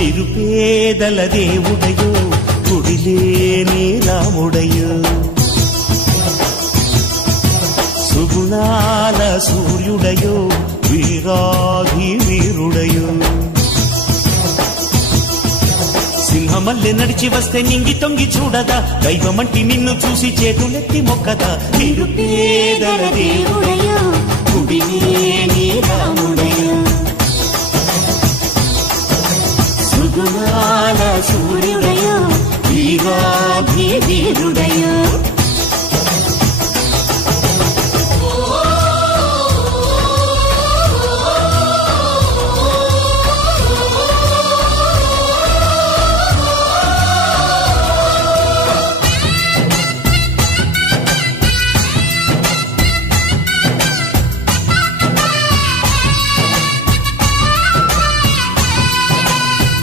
నిరుపేదల దేవుడయో గుడిలేని రాముడయో సుగుణాల సూర్యుడయో వీరాధి వీరుడయో సింహమల్లె నడిచి వస్తే నింగి తొంగి చూడదా దైవమంటి నిన్ను చూసి చేతులెత్తి మొక్కదా నిరుపేదల దేవుడయో గుడిలేని రాముడయో సుగుణాల సూర్యుడయో వీరాధి వీరుడయో